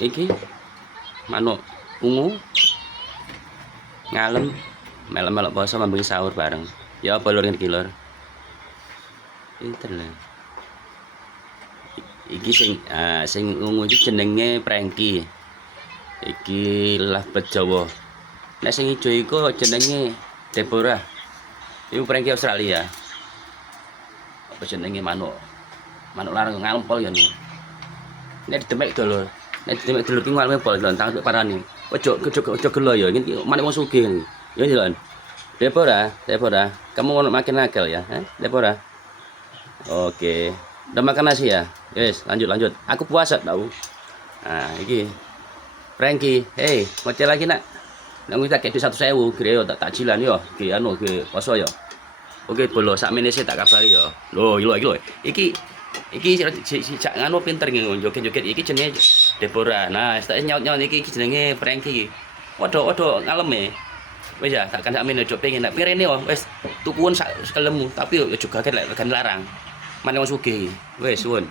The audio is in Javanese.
iki manuk ungu ngalem melok-melok poso ngambing sahur bareng. Ya apa lur iki lur? Iki sing ah, sing ungu iki jenenge Prengki. Iki labet Jawa. Nek sing ijo iku jenenge Deborah. Iku Prengki Australia. Apa jenenge manuk? Manuk larang ngalem pol ya nih nek didemek dulu nek didemek dulu ki ngalem pol lho tang parani ojo ojo ojo gelo ya ini manuk wong sugih ya ini lho Deborah Deborah kamu mau makin nakal ya eh? Deborah oke. Udah makan nasi ya? Yes lanjut lanjut. Aku puasa tau nah iki. Frankie hey ngoceh lagi nak? Nang kita kayak satu sewu, kira tak takjilan yo, ki anu ki poso yo. Oke, bolo sak saya tak kabari yo. Loh, iki iki lho. Iki iki si, si, cak nganu pinter ngi joget-joget iki jenenge Deborah. Nah, tak nyaut-nyaut iki iki jenenge Frankie. Waduh, waduh ngalem e. Wis ya, takkan sak menit ojo pengen nak pirene yo. Wis tukuan sak sekelemu, tapi yo juga kan lek larang. Mana wong sugih. Wis suwun.